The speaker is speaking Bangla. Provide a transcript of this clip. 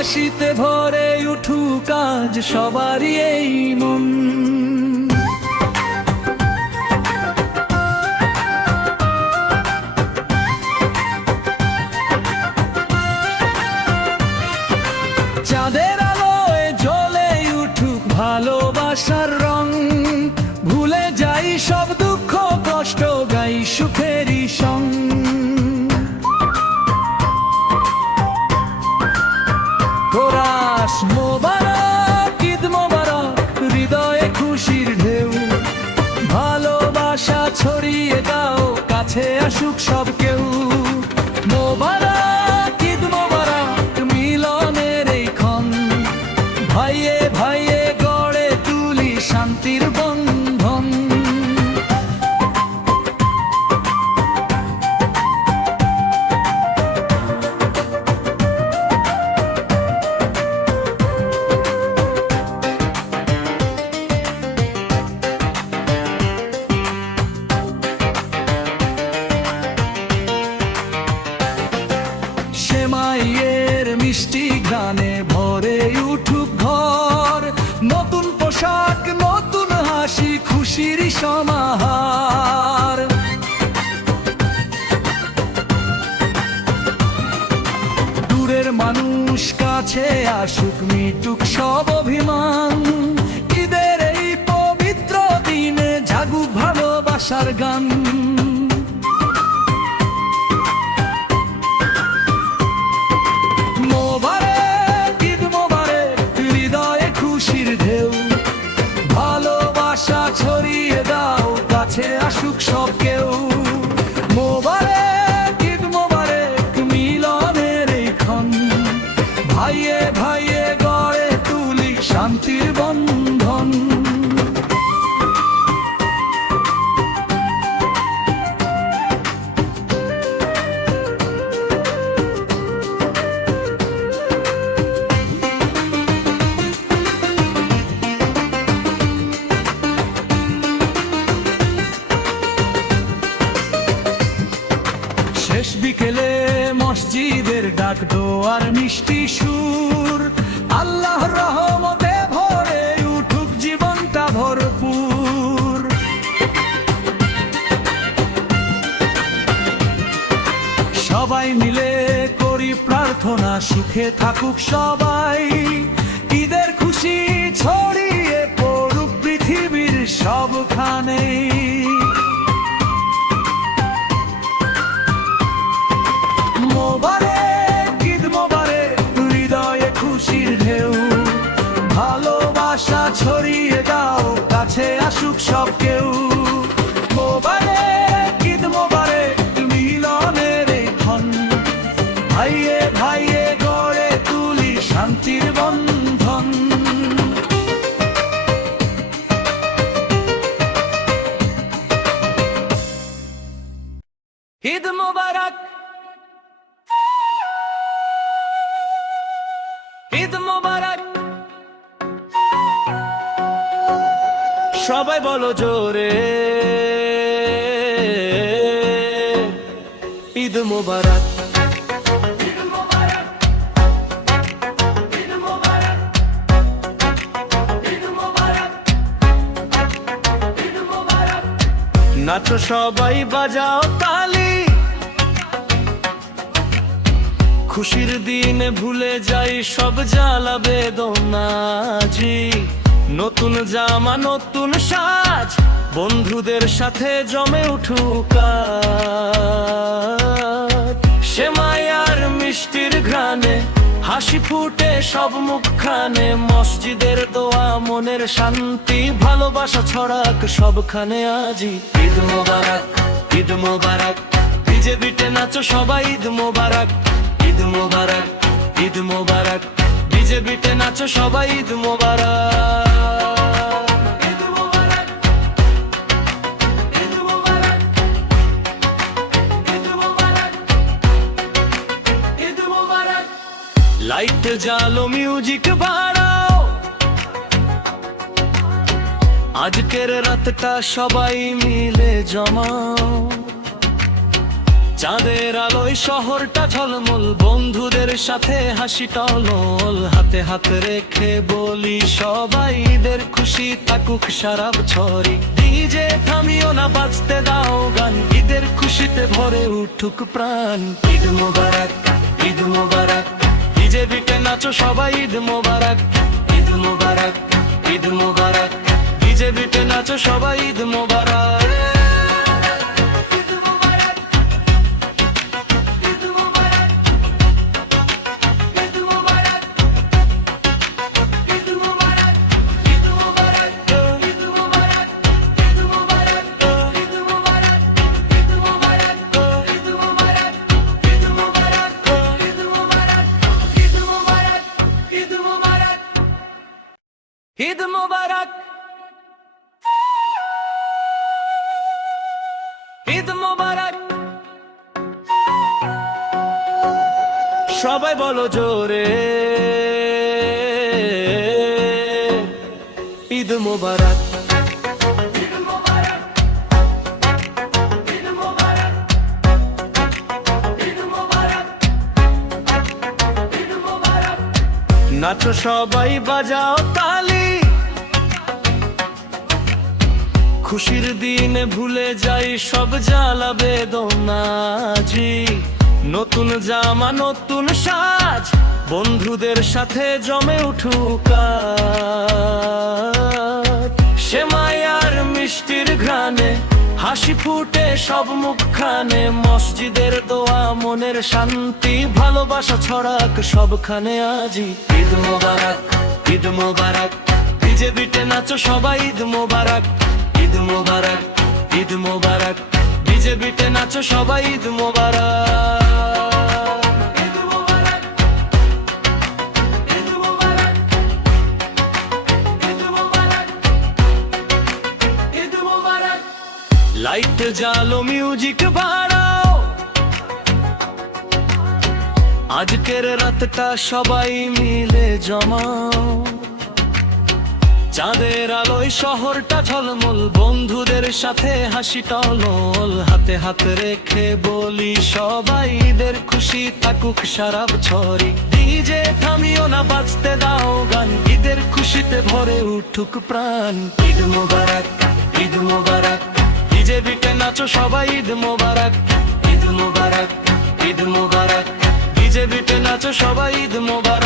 হাসিতে ভরে উঠুক আজ সবারই এই মন। চাঁদের আলোয় জ্বলে উঠুক ভালোবাসার রং, ভুলে যাই সব দুঃখ কষ্ট, গাই সুখেরই সং। কোরাস মোবারক, ঈদ মোবারক, হৃদয়ে খুশির ঢেউ, ভালোবাসা ছড়িয়ে দাও, কাছে আসুক সব কেউ। মোবারক ঈদ মোবারক, মিলনের এই ক্ষণ, ভাইয়ে ভাইয়ে গড়ে তুলি শান্তির বন্ধন। সেমাইয়ের মিষ্টি গানে ভরে উঠুক ঘর, নতুন পোশাক নতুন হাসি খুশির সমাহার। দূরের মানুষ কাছে আসুক, মিটুক সব অভিমান, ঈদের এই পবিত্র দিনে জাগুক ভালোবাসার গান। ছড়িয়ে দাও, কাছে আসুক সব কেউ। মোবারক ঈদ মোবারক, মিলনের এই ক্ষণ, ভাইয়ে ভাইয়ে গড়ে তুলি শান্তির বন্ধন। শেষ বিকেলে মসজিদের ডাক, দোয়ার মিষ্টি সুর, আল্লাহর রহমতে ভরে উঠুক জীবনটা ভরপুর। সবাই মিলে করি প্রার্থনা, সুখে থাকুক সবাই, ঈদের খুশি ছড়িয়ে পড়ুক পৃথিবীর সবখানে। মোবারক ঈদ মোবারক, হৃদয়ে খুশির ঢেউ, ভালোবাসা ছড়িয়ে দাও, কাছে আসুক সব কেউ। মোবারক ঈদ মোবারক, মিলনের এই ক্ষণ, ভাইয়ে ভাইয়ে গড়ে তুলি শান্তির বন্ধন। ঈদ মোবারক, ঈদ মোবারক, সবাই বলো জোরে, ঈদ মোবারক। নাচো সবাই, বাজাও তালি, খুশির দিনে ভুলে যাই সব জ্বালা বেদনাজি। নতুন জামা নতুন সাজ, বন্ধুদের সাথে জমে উঠুক আজ। সেমাই আর মিষ্টির ঘ্রাণে হাসি ফুটে সব মুখখানে, মসজিদের দোয়া মনের শান্তি, ভালোবাসা ছড়াক সবখানে আজি। ঈদ মোবারক, ঈদ মোবারক, ডিজে বিটে নাচো সবাই, ঈদ মোবারক, ঈদ মোবারক, ঈদ মোবারক, ডিজে বিটে নাচো সবাই, ঈদ মোবারক। লাইট জ্বালো, মিউজিক বাড়াও, আজকের রাতটা সবাই মিলে জমাও। চাঁদের আলোয় শহরটা ঝলমল, বন্ধুদের সাথে হাসি টলমল, হাতে হাত রেখে বলি সবাই ঈদের খুশি থাকুক সারা বছরই। ডিজে থামিও না, বাজতে দাও গান, ঈদের খুশিতে ভরে উঠুক প্রাণ। ঈদ মোবারক, ঈদ মোবারক, ডিজে বিটে নাচো সবাই, ঈদ মোবারক, ঈদ মোবারক, ঈদ মোবারক, ডিজে বিটে নাচো সবাই, ঈদ মোবারক। ঈদ মোবারক, ঈদ মোবারক, সবাই বলো জোরে, ঈদ মোবারক। নাচো সবাই, বাজাও তালি, খুশির দিনে ভুলে যাই সব জ্বালা বেদনাজি। নতুন জামা, নতুন সাজ, বন্ধুদের সাথে জমে উঠুক আজ। সেমাই আর মিষ্টির ঘ্রাণে হাসি ফুটে সব মুখখানে, মসজিদের দোয়া মনের শান্তি, ভালোবাসা ছড়াক সবখানে আজি। ঈদ মোবারক, ঈদ মোবারক, ডিজে বিটে নাচো সবাই, ঈদ মোবারক, ঈদ মোবারক, ঈদ মোবারক, ডিজে বিটে নাচো সবাই, ঈদ মোবারক। ঈদ মোবারক, ঈদ মোবারক, ঈদ মোবারক, ঈদ মোবারক। লাইট জ্বালো, মিউজিক বাড়াও, আজকের রাতটা সবাই মিলে জমাও। চাঁদের আলোয় শহরটা ঝলমল, বন্ধুদের সাথে হাসি টলমল, হাতে হাত রেখে বলি সবাই ঈদের খুশি থাকুক সারা বছরই। ডিজে থামিও না, বাজতে দাও গান, ঈদের খুশিতে ভরে উঠুক প্রাণ। ঈদ মোবারক, ঈদ মোবারক, ডিজে বিটে নাচো সবাই, ঈদ মোবারক, ঈদ মোবারক, ঈদ মোবারক, ডিজে বিটে নাচো সবাই, ঈদ মোবারক।